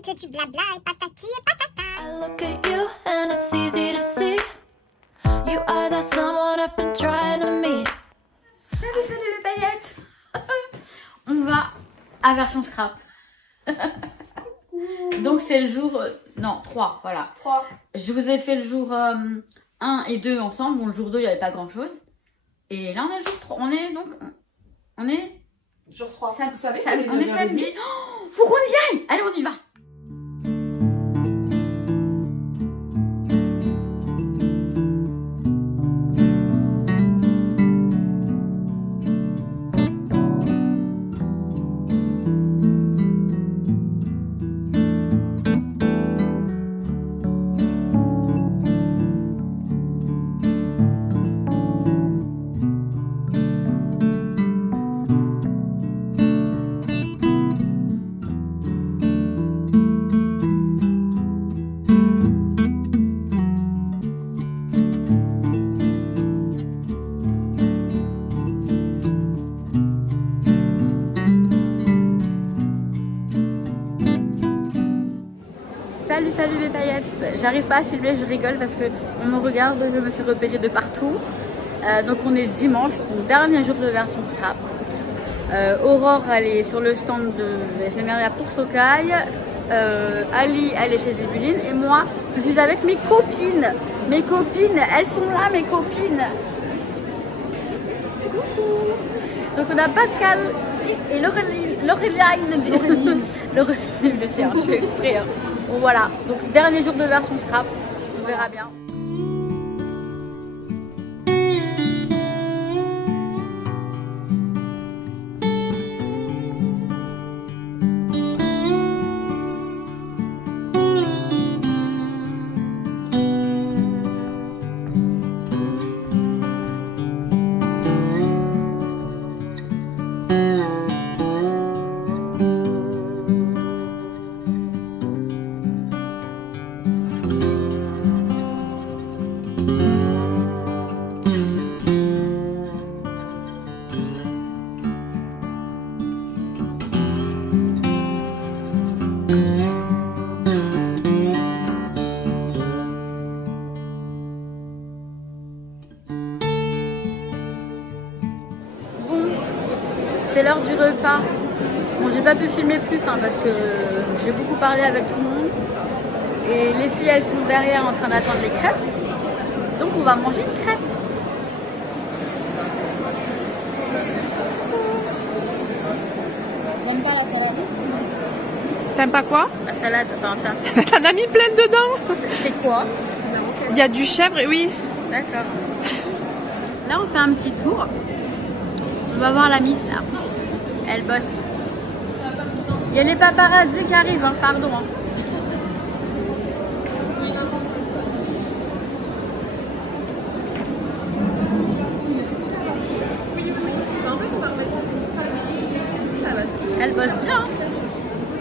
que tu blabla et patati et patata. I look at you and it's easy to see. You are that someone I've been trying to meet. Salut, salut mes paillettes. On va à version scrap. Donc c'est le jour... non, 3, voilà. 3. Je vous ai fait le jour 1 et 2 ensemble. Bon, le jour 2, il n'y avait pas grand chose. Et là, on est le jour 3. On est donc... On est... Jour 3. On est samedi. Oh, faut qu'on y aille. Allez, on y va. Salut mes paillettes, j'arrive pas à filmer, je rigole parce que on me regarde, je me fais repérer de partout. Donc on est dimanche, donc dernier jour de version scrap. Aurore elle est sur le stand de Éphéméria pour Socaille. Ali elle est chez Zébuline et moi je suis avec mes copines. Mes copines, elles sont là mes copines. Coucou. Donc on a Pascal et Laureline. Je sais, je fais exprès. Hein. Bon, voilà, donc dernier jour de version scrap, on verra bien. C'est l'heure du repas. Bon, j'ai pas pu filmer plus hein, parce que j'ai beaucoup parlé avec tout le monde. Et les filles, elles sont derrière en train d'attendre les crêpes. Donc on va manger une crêpe. J'aime pas la salade. T'aimes pas quoi? La salade, enfin ça. T'en as mis plein dedans. C'est quoi? Il y a du chèvre et oui. D'accord. Là on fait un petit tour. On va voir la Miss là. Elle bosse. Il y a les paparazzi qui arrivent, hein, pardon. Hein. Elle bosse bien. Hein.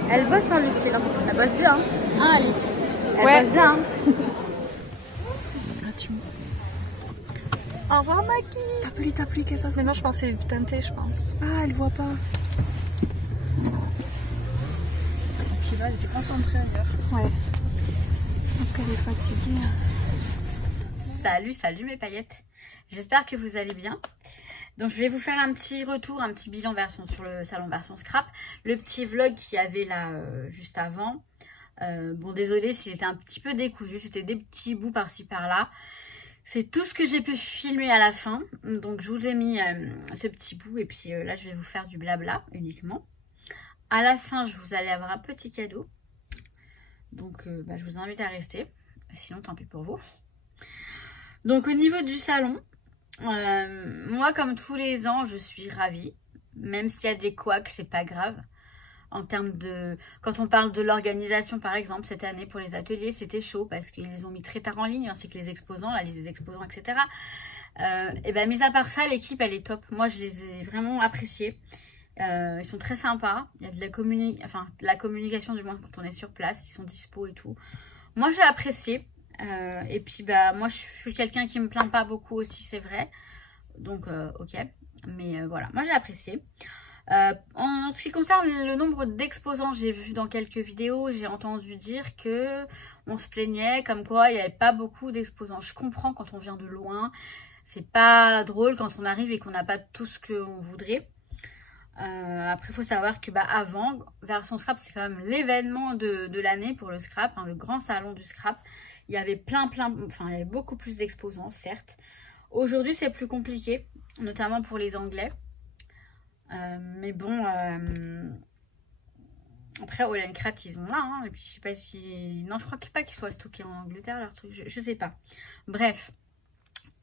Elle bosse hein, Lucille. Elle bosse bien. Hein, Ali. Elle bosse bien. Hein. Au revoir Maki. T'as plus qu'elle passe. Mais non, je pensais teinter, je pense. Ah, elle voit pas. Puis là, elle était concentrée ailleurs. Ouais. Je pense qu'elle est fatiguée. Salut mes paillettes. J'espère que vous allez bien. Donc je vais vous faire un petit retour, un petit bilan version sur le salon version scrap. Le petit vlog qu'il y avait là juste avant. Bon désolé si c'était un petit peu décousu, c'était des petits bouts par-ci par-là. C'est tout ce que j'ai pu filmer à la fin. Donc je vous ai mis ce petit bout et puis là je vais vous faire du blabla uniquement. À la fin je vous allez avoir un petit cadeau. Donc je vous invite à rester. Sinon tant pis pour vous. Donc au niveau du salon, moi comme tous les ans je suis ravie. Même s'il y a des couacs, c'est pas grave. En termes de... Quand on parle de l'organisation par exemple, cette année pour les ateliers, c'était chaud parce qu'ils les ont mis très tard en ligne, ainsi que les exposants, la liste des exposants, etc. Et ben mis à part ça, l'équipe elle est top. Moi je les ai vraiment appréciés. Ils sont très sympas. Il y a de la communication du moins quand on est sur place. Ils sont dispo et tout. Moi j'ai apprécié. Et puis bah moi je suis quelqu'un qui me plaint pas beaucoup aussi, c'est vrai. Donc ok. Mais voilà, moi j'ai apprécié. En ce qui concerne le nombre d'exposants, j'ai vu dans quelques vidéos, j'ai entendu dire que on se plaignait comme quoi il n'y avait pas beaucoup d'exposants. Je comprends quand on vient de loin, c'est pas drôle quand on arrive et qu'on n'a pas tout ce qu'on voudrait. Après, il faut savoir que avant, Version Scrap, c'est quand même l'événement de l'année pour le scrap, hein, le grand salon du scrap. Il y avait il y avait beaucoup plus d'exposants, certes. Aujourd'hui, c'est plus compliqué, notamment pour les Anglais. Mais bon, après, All & Craft, ils ont là, hein, et puis je sais pas si... Non, je crois pas qu'ils soient stockés en Angleterre, leur truc, je sais pas. Bref,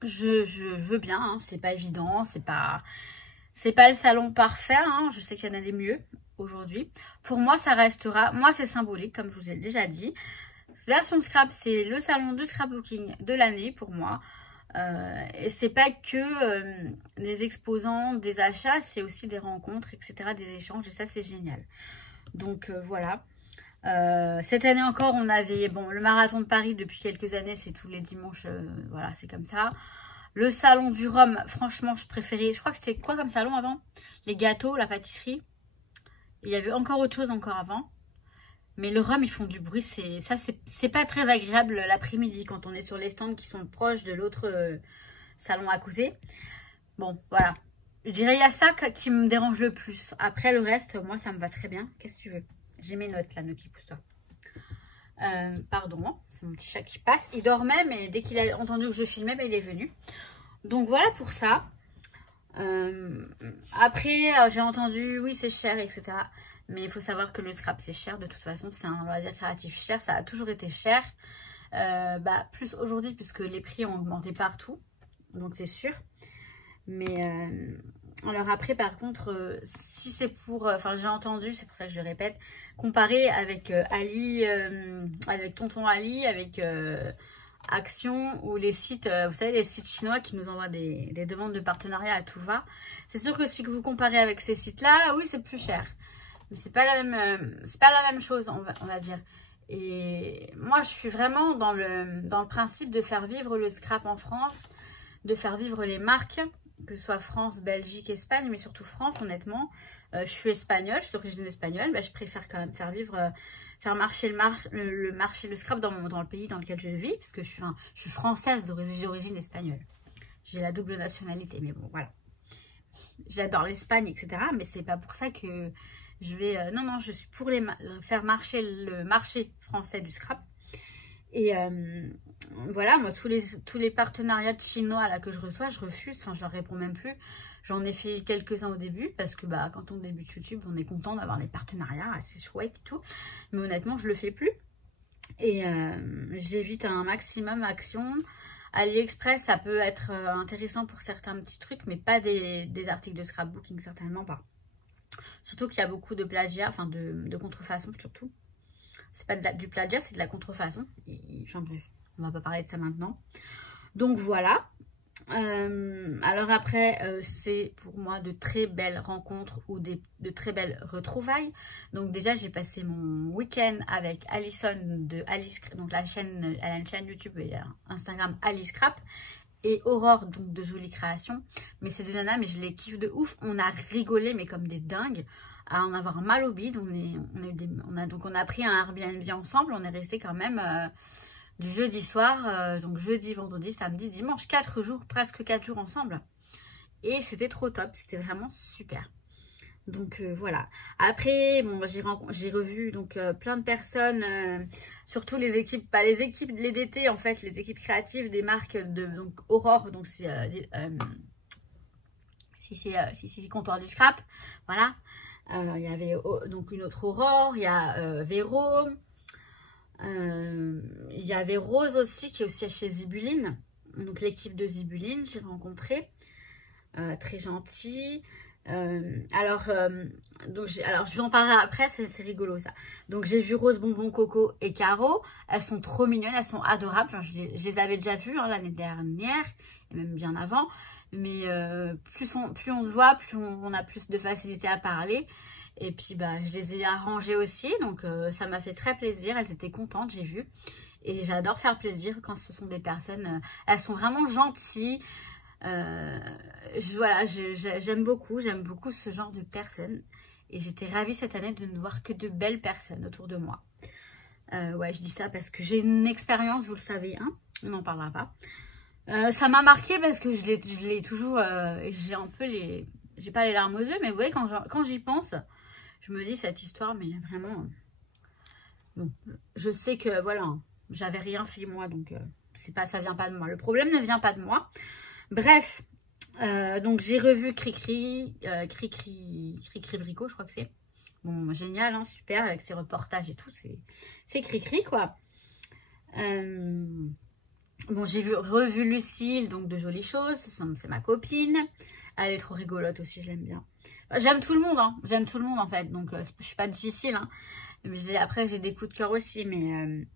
je veux bien, hein, c'est pas évident, c'est pas le salon parfait, hein, je sais qu'il y en a des mieux aujourd'hui. Pour moi, ça restera, moi c'est symbolique, comme je vous ai déjà dit. Version Scrap, c'est le salon de scrapbooking de l'année pour moi. Et c'est pas que des exposants, des achats, c'est aussi des rencontres, etc., des échanges, et ça c'est génial. Donc voilà. Cette année encore, on avait le marathon de Paris depuis quelques années, c'est tous les dimanches, voilà, c'est comme ça. Le salon du rhum, franchement, je préférais, je crois que c'était quoi comme salon avant? Les gâteaux, la pâtisserie. Il y avait encore autre chose encore avant. Mais le rhum, ils font du bruit, c'est pas très agréable l'après-midi quand on est sur les stands qui sont proches de l'autre salon à côté. Bon, voilà. Je dirais il y a ça qui me dérange le plus. Après, le reste, moi, ça me va très bien. Qu'est-ce que tu veux? J'ai mes notes là, Noki, pousse-toi. Pardon, c'est mon petit chat qui passe. Il dormait, mais dès qu'il a entendu que je filmais, il est venu. Donc voilà pour ça. Après, j'ai entendu, oui, c'est cher, etc. Mais il faut savoir que le scrap, c'est cher. De toute façon, c'est un loisir créatif cher. Ça a toujours été cher. Plus aujourd'hui, puisque les prix ont augmenté partout. Donc, c'est sûr. Mais alors après, par contre, si c'est pour... Enfin, j'ai entendu, c'est pour ça que je le répète, comparer avec Ali, avec Tonton Ali, avec Action ou les sites, vous savez, les sites chinois qui nous envoient des demandes de partenariat à tout va. C'est sûr que si vous comparez avec ces sites-là, oui, c'est plus cher. Mais c'est pas la même chose, on va dire. Et moi, je suis vraiment dans le principe de faire vivre le scrap en France, de faire vivre les marques, que ce soit France, Belgique, Espagne, mais surtout France, honnêtement. Je suis espagnole, je suis d'origine espagnole, je préfère quand même faire vivre, faire marcher le marché, le scrap dans le pays dans lequel je vis, parce que je suis française d'origine espagnole. J'ai la double nationalité, mais bon, voilà. J'adore l'Espagne, etc., mais c'est pas pour ça que je vais... non, je suis pour faire marcher le marché français du scrap. Et voilà, moi, tous les partenariats de chinois là, que je reçois, je refuse. Enfin, je leur réponds même plus. J'en ai fait quelques-uns au début parce que quand on débute YouTube, on est content d'avoir des partenariats, c'est chouette et tout. Mais honnêtement, je le fais plus. Et j'évite un maximum Action. AliExpress, ça peut être intéressant pour certains petits trucs, mais pas des articles de scrapbooking, certainement pas. Surtout qu'il y a beaucoup de plagiat, enfin de contrefaçon surtout. C'est pas du plagiat, c'est de la contrefaçon. Enfin bref, on va pas parler de ça maintenant. Donc voilà. Alors après, c'est pour moi de très belles rencontres ou de très belles retrouvailles. Donc déjà, j'ai passé mon week-end avec Alison de Alice, donc elle a une chaîne YouTube et Instagram Alice Scrap. Et Aurore, donc de Jolies Créations. Mais ces deux nanas, mais je les kiffe de ouf. On a rigolé, mais comme des dingues, à en avoir mal au bide. On a pris un Airbnb ensemble. On est resté quand même du jeudi soir, donc jeudi, vendredi, samedi, dimanche, 4 jours, presque 4 jours ensemble. Et c'était trop top, c'était vraiment super. Donc voilà. Après, bon, j'ai revu donc plein de personnes, surtout les équipes, pas les équipes, les DT en fait, les équipes créatives des marques de donc Aurore, donc c'est Comptoir du Scrap, voilà. Il y avait donc une autre Aurore, il y a Véro, il y avait Rose aussi qui est aussi chez Zibuline, donc l'équipe de Zibuline, j'ai rencontré, très gentille. Alors je vais en parler après, c'est rigolo ça. Donc j'ai vu Rose, Bonbon, Coco et Caro. Elles sont trop mignonnes, elles sont adorables. Enfin, je les avais déjà vues l'année dernière et même bien avant. Mais plus on se voit, plus on a plus de facilité à parler. Et puis je les ai arrangées aussi, donc ça m'a fait très plaisir. Elles étaient contentes, j'ai vu. Et j'adore faire plaisir quand ce sont des personnes. Elles sont vraiment gentilles. Voilà, j'aime beaucoup ce genre de personnes. Et j'étais ravie cette année de ne voir que de belles personnes autour de moi. Ouais, je dis ça parce que j'ai une expérience, vous le savez, hein, on n'en parlera pas. Ça m'a marqué parce que je l'ai toujours, j'ai un peu j'ai pas les larmes aux yeux, mais vous voyez, quand j'y pense, je me dis cette histoire, mais vraiment, bon, je sais que, voilà, j'avais rien fait moi, donc ça vient pas de moi. Le problème ne vient pas de moi. Bref, donc j'ai revu Cricri Bricot, je crois que c'est. Bon, génial, hein, super, avec ses reportages et tout, c'est Cricri, quoi. Bon, j'ai revu Lucille, donc de Jolies Choses, c'est ma copine. Elle est trop rigolote aussi, je l'aime bien. Enfin, j'aime tout le monde, hein, j'aime tout le monde en fait, donc je suis pas difficile, hein. Mais après, j'ai des coups de cœur aussi, mais...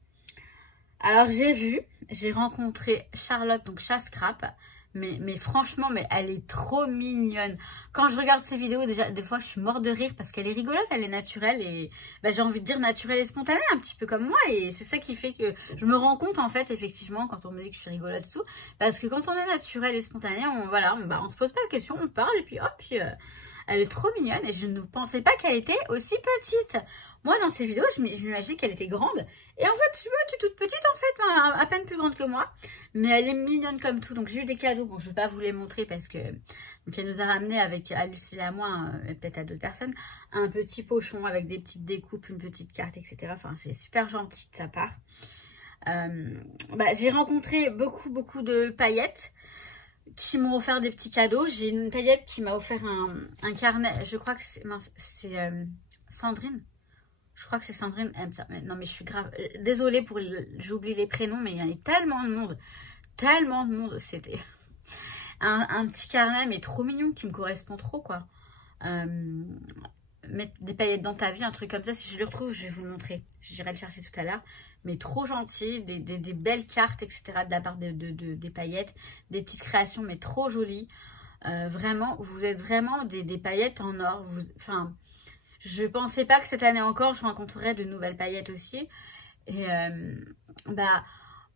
Alors, j'ai rencontré Charlotte, donc Chasse-Crape. Mais franchement, elle est trop mignonne. Quand je regarde ses vidéos, déjà, des fois, je suis morte de rire parce qu'elle est rigolote, elle est naturelle et j'ai envie de dire naturelle et spontanée, un petit peu comme moi. Et c'est ça qui fait que je me rends compte, en fait, effectivement, quand on me dit que je suis rigolote et tout. Parce que quand on est naturelle et spontanée, on se pose pas de questions, on parle et puis hop, elle est trop mignonne et je ne pensais pas qu'elle était aussi petite. Moi, dans ces vidéos, je m'imaginais qu'elle était grande. Et en fait, tu vois, tu es toute petite en fait, à peine plus grande que moi. Mais elle est mignonne comme tout. Donc, j'ai eu des cadeaux. Bon, je ne vais pas vous les montrer parce que... Donc, elle nous a ramené à Lucille et à moi, et peut-être à d'autres personnes, un petit pochon avec des petites découpes, une petite carte, etc. Enfin, c'est super gentil de sa part. J'ai rencontré beaucoup de paillettes qui m'ont offert des petits cadeaux. J'ai une paillette qui m'a offert un carnet. Je crois que c'est Sandrine. Je crois que c'est Sandrine. Non, mais je suis grave... Désolée pour... J'oublie les prénoms, mais il y a tellement de monde. Tellement de monde. C'était un petit carnet, mais trop mignon, qui me correspond trop, quoi. Mettre des paillettes dans ta vie, un truc comme ça. Si je le retrouve, je vais vous le montrer. J'irai le chercher tout à l'heure. Mais trop gentil, des belles cartes, etc. de la part des paillettes, des petites créations, mais trop jolies. Vraiment, vous êtes vraiment des paillettes en or. Enfin, je pensais pas que cette année encore, je rencontrerais de nouvelles paillettes aussi. Et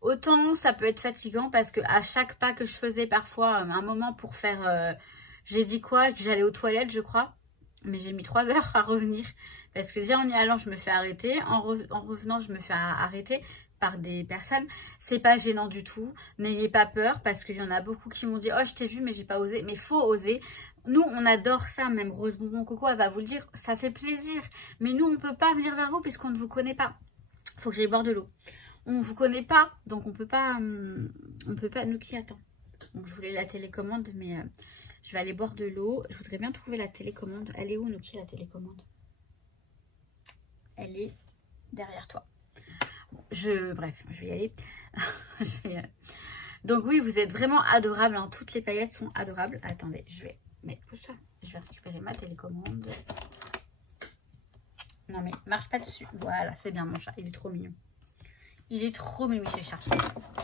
autant ça peut être fatigant parce que à chaque pas que je faisais, parfois, un moment pour faire... j'ai dit quoi? Que j'allais aux toilettes, je crois. Mais j'ai mis 3 heures à revenir. Parce que déjà en y allant, je me fais arrêter. En revenant, je me fais arrêter par des personnes. C'est pas gênant du tout. N'ayez pas peur parce qu'il y en a beaucoup qui m'ont dit « Oh, je t'ai vu, mais j'ai pas osé. » Mais faut oser. Nous, on adore ça. Même Rose Bonbon Coco, elle va vous le dire. Ça fait plaisir. Mais nous, on peut pas venir vers vous puisqu'on ne vous connaît pas. Faut que j'aille boire de l'eau. On vous connaît pas. Donc, on peut pas... Nous qui attend. Donc, je voulais la télécommande, mais... je vais aller boire de l'eau. Je voudrais bien trouver la télécommande. Elle est où, Nuki, la télécommande? Elle est derrière toi. Bon, bref, je vais y aller. Donc oui, vous êtes vraiment adorables. Hein. Toutes les paillettes sont adorables. Attendez, je vais récupérer ma télécommande. Non mais, marche pas dessus. Voilà, c'est bien mon chat. Il est trop mignon. Il est trop mignon, ce chat.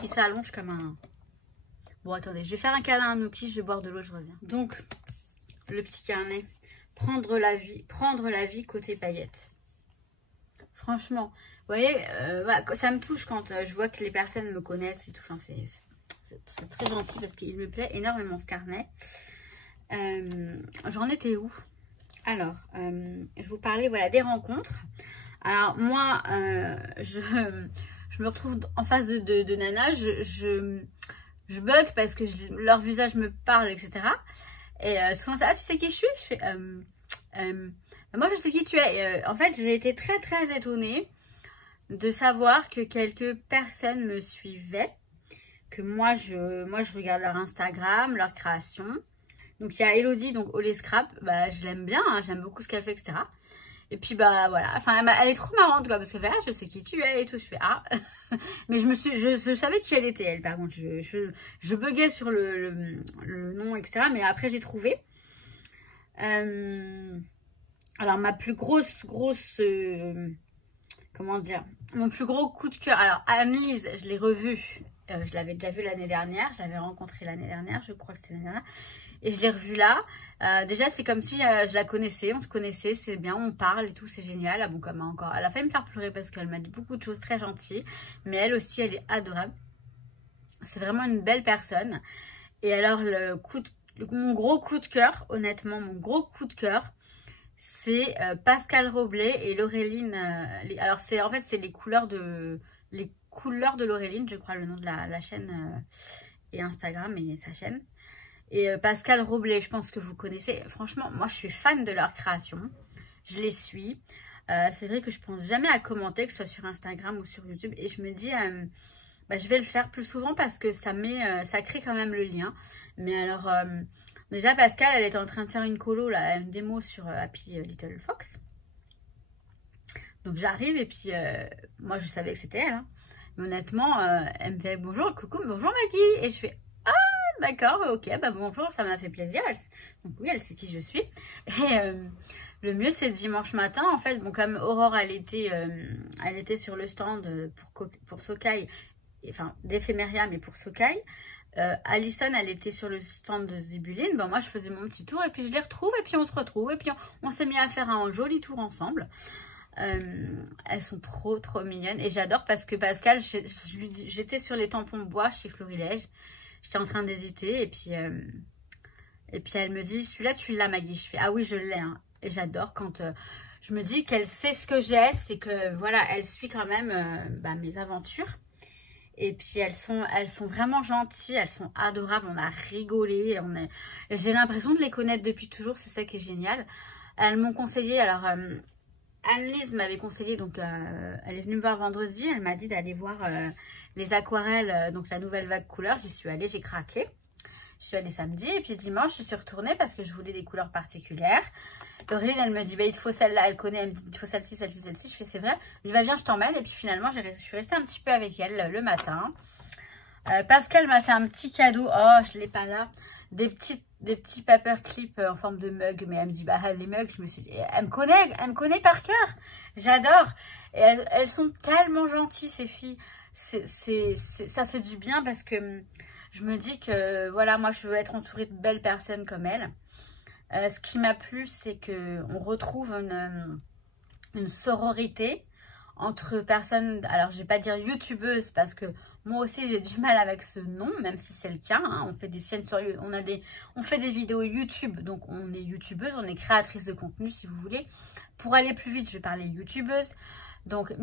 Il s'allonge comme un... Bon, attendez, je vais faire un câlin à Nuki, je vais boire de l'eau, je reviens. Donc, le petit carnet, prendre la vie côté paillettes. Franchement, vous voyez, ça me touche quand je vois que les personnes me connaissent et tout. Enfin, c'est très gentil parce qu'il me plaît énormément ce carnet. J'en étais où? Alors, je vous parlais, voilà, des rencontres. Alors, moi, je me retrouve en face de Nana, je bug parce que leur visage me parle, etc. Et souvent ça, tu sais qui je suis? Je fais, moi je sais qui tu es. Et, en fait, j'ai été très étonnée de savoir que quelques personnes me suivaient. Que moi je regarde leur Instagram, leur création. Donc il y a Elodie, donc Olé Scrap, je l'aime bien, hein, j'aime beaucoup ce qu'elle fait, etc. Et puis voilà, enfin elle est trop marrante quoi, parce que je sais qui tu es et tout, je fais mais je savais qui elle était, elle, par contre, je buguais sur le nom, etc. Mais après j'ai trouvé. Alors ma plus grosse, comment dire, mon plus gros coup de cœur, alors Anne-Lise, je l'ai revue, je l'avais déjà vue l'année dernière, j'avais rencontré l'année dernière, je crois que c'est l'année dernière. Et je l'ai revue là. Déjà, c'est comme si je la connaissais, on se connaissait, c'est bien, on parle et tout, c'est génial. Ah bon, comme encore, elle a failli me faire pleurer parce qu'elle m'a dit beaucoup de choses très gentilles. Mais elle aussi, elle est adorable. C'est vraiment une belle personne. Et alors, mon gros coup de cœur, honnêtement, mon gros coup de cœur, c'est Pascal Roblet et Laureline. Alors, en fait, c'est les couleurs de Laureline, je crois, le nom de la chaîne et Instagram et sa chaîne. Et Pascal Roblet, je pense que vous connaissez. Franchement, moi, je suis fan de leur création. Je les suis. C'est vrai que je pense jamais à commenter, que ce soit sur Instagram ou sur YouTube. Et je me dis, je vais le faire plus souvent parce que ça crée quand même le lien. Mais alors, déjà, Pascal, elle était en train de faire une colo, là, une démo sur Happy Little Fox. Donc, j'arrive et puis, moi, je savais que c'était elle. Hein. Mais honnêtement, elle me fait bonjour, coucou, bonjour Maggie. Et je fais, d'accord, ok, bonjour, ça m'a fait plaisir. Donc oui, elle sait qui je suis. Et le mieux, c'est dimanche matin, en fait. Bon, comme Aurore, elle était sur le stand pour Sokai, enfin, d'Ephéméria, mais pour Sokai. Alison, elle était sur le stand de Zibuline. Moi, je faisais mon petit tour et puis je les retrouve et puis on se retrouve. Et puis on s'est mis à faire un joli tour ensemble. Elles sont trop mignonnes. Et j'adore parce que Pascal, j'étais sur les tampons bois chez Florilège. J'étais en train d'hésiter et puis elle me dit, celui-là tu l'as Maggie. Je fais, ah oui je l'ai. Hein. Et j'adore quand je me dis qu'elle sait ce que j'ai, c'est que voilà, elle suit quand même mes aventures. Et puis elles sont vraiment gentilles, elles sont adorables, on a rigolé, j'ai l'impression de les connaître depuis toujours, c'est ça qui est génial. Elles m'ont conseillé, alors Anne-Lise m'avait conseillé, donc elle est venue me voir vendredi, elle m'a dit d'aller voir les aquarelles, donc la nouvelle vague couleur. J'y suis allée, j'ai craqué. Je suis allée samedi et puis dimanche, je suis retournée parce que je voulais des couleurs particulières. Laureline, elle me dit, il te faut celle-là, elle connaît, elle me dit, il te faut celle-ci, celle-ci, celle-ci. Je fais, c'est vrai. Elle me dit, viens, je t'emmène. Et puis finalement, je suis restée un petit peu avec elle le matin. Pascal m'a fait un petit cadeau. Oh, je ne l'ai pas là. Des petits paperclips en forme de mug. Mais elle me dit, les mugs, je me suis dit, elle me connaît par cœur. J'adore. Et elles sont tellement gentilles, ces filles. Ça fait du bien parce que je me dis que, voilà, moi, je veux être entourée de belles personnes comme elle. Ce qui m'a plu, c'est qu'on retrouve une sororité entre personnes, alors je vais pas dire youtubeuses parce que moi aussi j'ai du mal avec ce nom, même si c'est le cas, hein. On fait des chaînes sur on fait des vidéos YouTube, donc on est youtubeuse, on est créatrice de contenu si vous voulez. Pour aller plus vite, je vais parler youtubeuse. Donc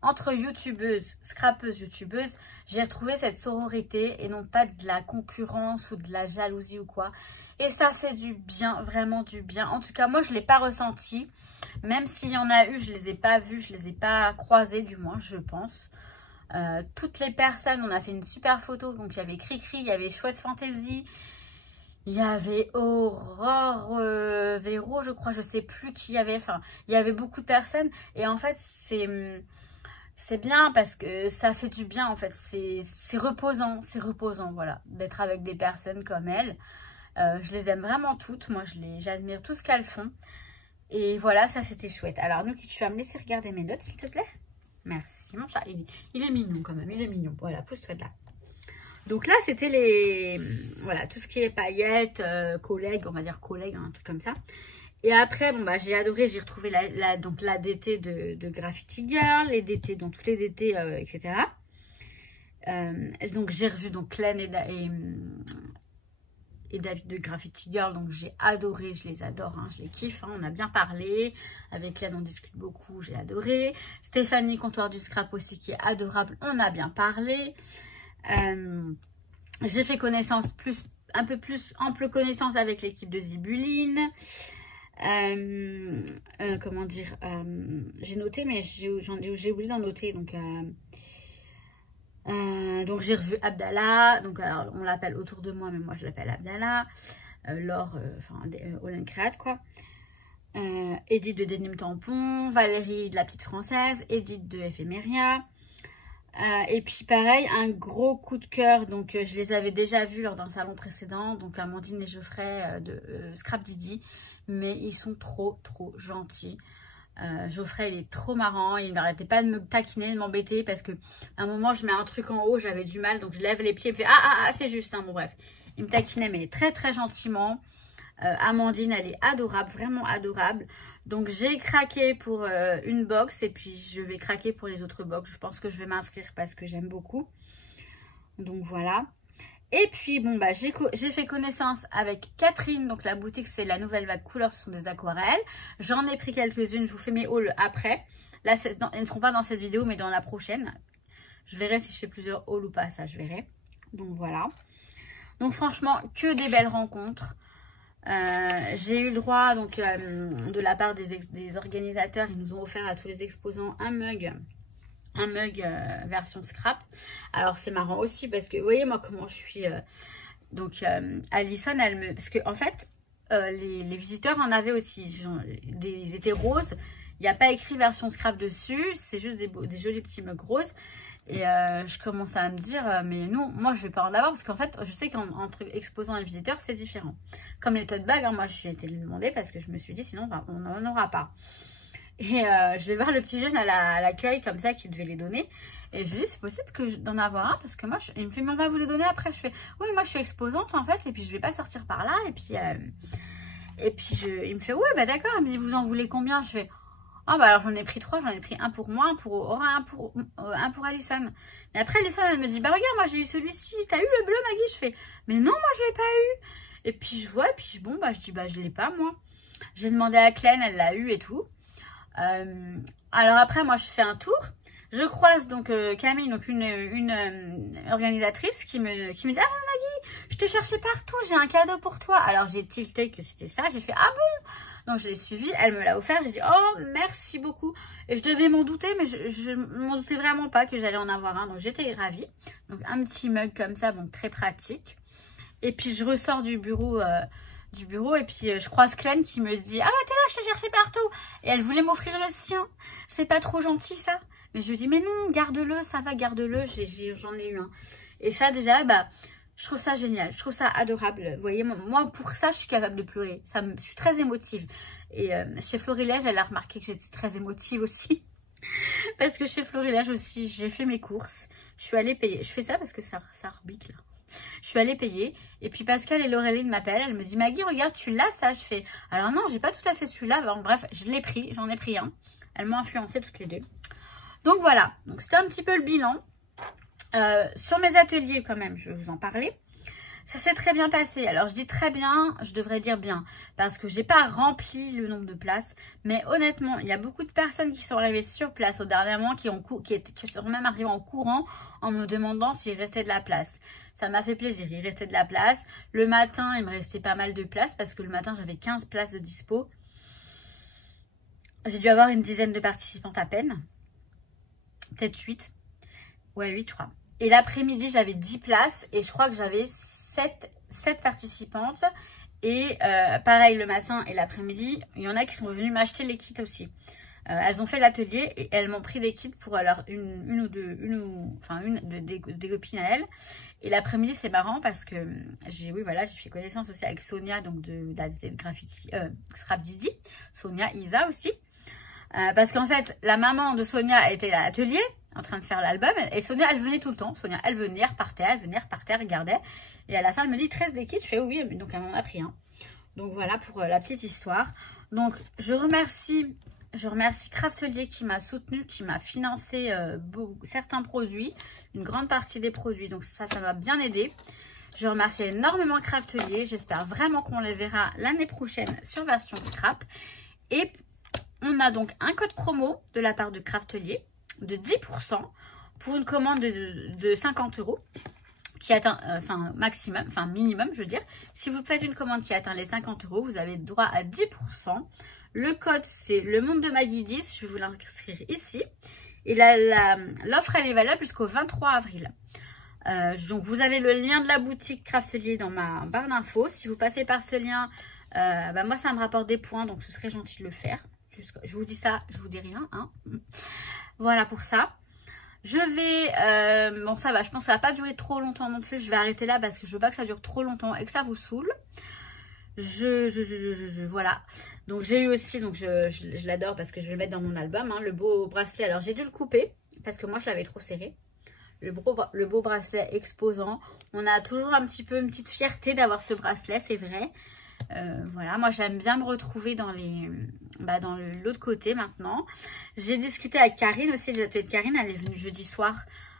entre youtubeuses, scrapeuses, youtubeuses, j'ai retrouvé cette sororité et non pas de la concurrence ou de la jalousie ou quoi. Et ça fait du bien, vraiment du bien. En tout cas, moi, je ne l'ai pas ressenti. Même s'il y en a eu, je ne les ai pas vus, je ne les ai pas croisés, du moins, je pense. Toutes les personnes, on a fait une super photo. Donc, il y avait Cricri, il y avait Chouette Fantasy, il y avait Aurore Véro, je crois, je ne sais plus qui y avait. Enfin, il y avait beaucoup de personnes. Et en fait, c'est bien parce que ça fait du bien, en fait. C'est reposant, voilà, d'être avec des personnes comme elle. Je les aime vraiment toutes. Moi, j'admire tout ce qu'elles font. Et voilà, ça, c'était chouette. Alors, Nuki, tu vas me laisser regarder mes notes, s'il te plaît? Merci, mon chat. Il est mignon, quand même. Il est mignon. Voilà, pousse-toi de là. Donc là, c'était voilà, tout ce qui est paillettes, collègues, on va dire collègues, un truc comme ça. Et après, j'ai adoré. J'ai retrouvé la DT de Graffiti Girl, les DT, donc tous les DT, etc. Donc, j'ai revu Clen et David de Graffiti Girl, donc j'ai adoré, je les adore, hein, je les kiffe, hein, on a bien parlé, avec Claire on discute beaucoup, j'ai adoré, Stéphanie Comptoir du Scrap aussi qui est adorable, on a bien parlé, j'ai fait connaissance, un peu plus ample connaissance avec l'équipe de Zibuline, comment dire, j'ai noté mais j'ai oublié d'en noter, donc j'ai revu Abdallah, donc alors on l'appelle autour de moi, mais moi je l'appelle Abdallah, Laure, Olen Créate quoi, Edith de Denim Tampon, Valérie de la Petite Française, Edith de Ephéméria, et puis pareil, un gros coup de cœur, donc je les avais déjà vus lors d'un salon précédent, donc Amandine et Geoffrey de Scrap Didi, mais ils sont trop gentils. Geoffrey il est trop marrant, il n'arrêtait pas de me taquiner, de m'embêter parce que à un moment je mets un truc en haut, j'avais du mal, donc je lève les pieds et me fait c'est juste, hein, bon bref, il me taquinait mais très gentiment. Amandine elle est adorable, vraiment adorable, donc j'ai craqué pour une box et puis je vais craquer pour les autres box, je pense que je vais m'inscrire parce que j'aime beaucoup, donc voilà. Et puis bon bah j'ai fait connaissance avec Catherine, donc la boutique c'est la Nouvelle Vague Couleurs, ce sont des aquarelles. J'en ai pris quelques-unes, je vous fais mes hauls après. Là elles ne seront pas dans cette vidéo mais dans la prochaine. Je verrai si je fais plusieurs hauls ou pas, ça je verrai. Donc voilà. Donc franchement que des belles rencontres. J'ai eu le droit donc de la part des organisateurs, ils nous ont offert à tous les exposants un mug version scrap. Alors c'est marrant aussi parce que vous voyez moi comment je suis donc Alison elle me, parce que en fait les visiteurs en avaient aussi, ils étaient roses, il n'y a pas écrit version scrap dessus, c'est juste des jolis petits mugs roses. Et je commence à me dire mais non, moi je vais pas en avoir parce qu'en fait je sais qu'entre exposants et visiteurs c'est différent. Comme les tote bags, hein, moi j'ai été le demander parce que je me suis dit sinon on n'en aura pas. Et je vais voir le petit jeune à l'accueil comme ça qui devait les donner. Et je lui dis c'est possible d'en avoir un parce que moi il me fait mais on va vous les donner après. Je fais oui moi je suis exposante en fait et puis je vais pas sortir par là. Et puis il me fait ouais bah d'accord, il me dit vous en voulez combien? Je fais ah bah alors j'en ai pris 3, j'en ai pris un pour moi, un pour Aura, un pour Alison. Mais après Alison elle me dit bah regarde moi j'ai eu celui-ci, t'as eu le bleu Maggie? Je fais mais non moi je l'ai pas eu. Et puis je vois et puis bon bah je dis bah je l'ai pas moi. J'ai demandé à Clène, elle l'a eu et tout. Alors après moi je fais un tour. Je croise donc Camille, donc une organisatrice qui me dit ah Maggie je te cherchais partout, j'ai un cadeau pour toi. Alors j'ai tilté que c'était ça, j'ai fait ah bon. Donc je l'ai suivi, elle me l'a offert, j'ai dit oh merci beaucoup. Et je devais m'en douter mais je m'en doutais vraiment pas que j'allais en avoir un. Donc j'étais ravie. Donc un petit mug comme ça, donc très pratique. Et puis je ressors du bureau et puis je croise Clène qui me dit ah bah t'es là, je te cherchais partout. Et elle voulait m'offrir le sien. C'est pas trop gentil ça? Mais je lui dis mais non, garde-le, ça va, garde-le, j'en ai eu un. Et ça déjà bah je trouve ça génial, je trouve ça adorable. Vous voyez, moi pour ça je suis capable de pleurer. Je suis très émotive. Et chez Florilège, elle a remarqué que j'étais très émotive aussi. Parce que chez Florilège aussi, j'ai fait mes courses. Je suis allée payer. Je fais ça parce que ça rebique là. Je suis allée payer. Et puis Pascal et Laureline m'appellent. Elle me dit Maggie, regarde, tu l'as ça? Je fais alors non, j'ai pas tout à fait celui-là. Bon, bref, je l'ai pris, j'en ai pris un. Elles m'ont influencé toutes les deux. Donc voilà. Donc c'était un petit peu le bilan. Sur mes ateliers quand même, je vais vous en parler. Ça s'est très bien passé. Alors je dis très bien, je devrais dire bien, parce que j'ai pas rempli le nombre de places. Mais honnêtement, il y a beaucoup de personnes qui sont arrivées sur place au dernier moment, qui sont même arrivées en courant en me demandant s'il restait de la place. Ça m'a fait plaisir, il restait de la place. Le matin, il me restait pas mal de places parce que le matin, j'avais 15 places de dispo. J'ai dû avoir une dizaine de participantes à peine. Peut-être 8. Ouais, 8 je crois. Et l'après-midi, j'avais 10 places et je crois que j'avais 7 participantes. Et pareil, le matin et l'après-midi, il y en a qui sont venus m'acheter les kits aussi. Elles ont fait l'atelier et elles m'ont pris des kits pour alors une des copines à elles. Et l'après-midi, c'est marrant parce que j'ai fait connaissance aussi avec Sonia, donc de Graffiti, Scrap Didi, Sonia, Isa aussi. Parce qu'en fait, la maman de Sonia était à l'atelier en train de faire l'album et Sonia, elle venait tout le temps. Sonia, elle venait, repartait, elle regardait. Et à la fin, elle me dit 13 des kits. Je fais oui, donc elle m'en a pris un. Donc voilà pour la petite histoire. Donc je remercie Craftelier qui m'a soutenu, qui m'a financé certains produits, une grande partie des produits. Donc ça m'a bien aidé. Je remercie énormément Craftelier. J'espère vraiment qu'on les verra l'année prochaine sur version scrap. Et on a donc un code promo de la part de Craftelier de 10% pour une commande de 50 € qui atteint, minimum je veux dire. Si vous faites une commande qui atteint les 50 €, vous avez droit à 10%. Le code c'est le monde de Maggie 10, je vais vous l'inscrire ici. Et l'offre elle est valable jusqu'au 23 avril. Donc vous avez le lien de la boutique Craftelier dans ma barre d'infos. Si vous passez par ce lien, moi ça me rapporte des points, donc ce serait gentil de le faire. Je vous dis ça, je vous dis rien. Hein. Voilà pour ça. Je vais... bon ça va, je pense que ça va pas durer trop longtemps non plus. Je vais arrêter là parce que je veux pas que ça dure trop longtemps et que ça vous saoule. Voilà. Donc j'ai eu aussi, donc je l'adore parce que je vais le mettre dans mon album, hein, le beau bracelet. Alors j'ai dû le couper parce que moi je l'avais trop serré. Le beau bracelet exposant. On a toujours un petit peu une petite fierté d'avoir ce bracelet, c'est vrai. Voilà, moi j'aime bien me retrouver dans l'autre côté maintenant. J'ai discuté avec Karine aussi, des ateliers de Karine, elle est venue jeudi soir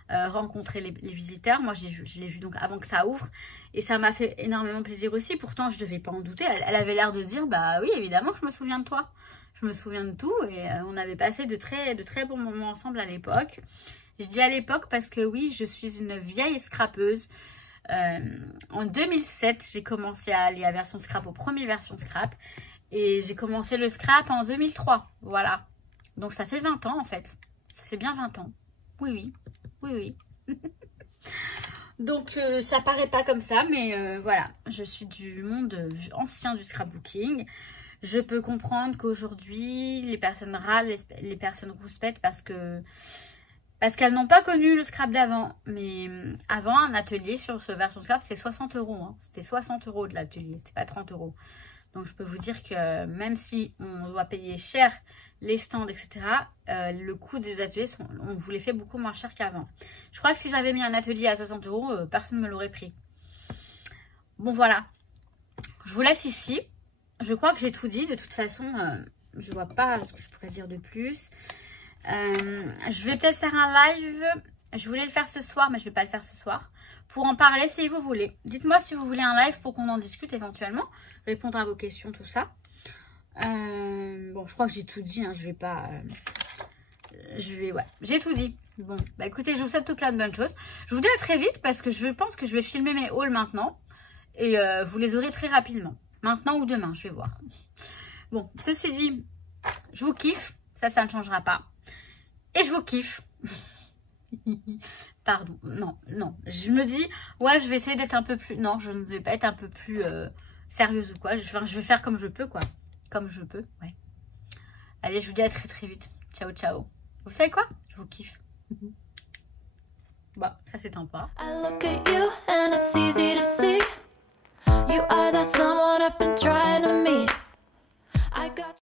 rencontrer les visiteurs. Moi, je l'ai vu donc avant que ça ouvre. Et ça m'a fait énormément plaisir aussi. Pourtant, je ne devais pas en douter. Elle avait l'air de dire, bah oui, évidemment que je me souviens de toi. Je me souviens de tout. Et on avait passé de très bons moments ensemble à l'époque. Je dis à l'époque parce que oui, je suis une vieille scrapeuse. En 2007, j'ai commencé à aller à version scrap, aux premières versions scrap. Et j'ai commencé le scrap en 2003. Voilà. Donc ça fait 20 ans en fait. Ça fait bien 20 ans. Oui. Donc ça paraît pas comme ça, mais voilà. Je suis du monde ancien du scrapbooking. Je peux comprendre qu'aujourd'hui, les personnes râlent, les personnes rouspètent parce qu'elles n'ont pas connu le scrap d'avant. Mais avant, un atelier sur ce version scrap, c'était 60 €. Hein. C'était 60 € de l'atelier, c'était pas 30 €. Donc je peux vous dire que même si on doit payer cher les stands, etc., le coût des ateliers, on vous les fait beaucoup moins cher qu'avant. Je crois que si j'avais mis un atelier à 60 €, personne ne me l'aurait pris. Bon voilà, je vous laisse ici. Je crois que j'ai tout dit. De toute façon, je vois pas ce que je pourrais dire de plus. Je vais peut-être faire un live. Je voulais le faire ce soir, mais je ne vais pas le faire ce soir. Pour en parler si vous voulez. Dites-moi si vous voulez un live pour qu'on en discute éventuellement. Répondre à vos questions, tout ça. Bon, je crois que j'ai tout dit. Hein, je vais pas... ouais, j'ai tout dit. Bon, bah écoutez, je vous souhaite tout plein de bonnes choses. Je vous dis à très vite parce que je pense que je vais filmer mes hauls maintenant. Et vous les aurez très rapidement. Maintenant ou demain, je vais voir. Bon, ceci dit, je vous kiffe. Ça ne changera pas. Et je vous kiffe. Pardon, non, je me dis, ouais, je vais essayer d'être un peu plus, non, je ne vais pas être un peu plus sérieuse ou quoi, je vais faire comme je peux, quoi, comme je peux, ouais. Allez, je vous dis à très vite, ciao. Vous savez quoi, je vous kiffe. Bah, ça s'éteint pas. I look at you and it's easy to see. You are that someone I've been trying to meet. I got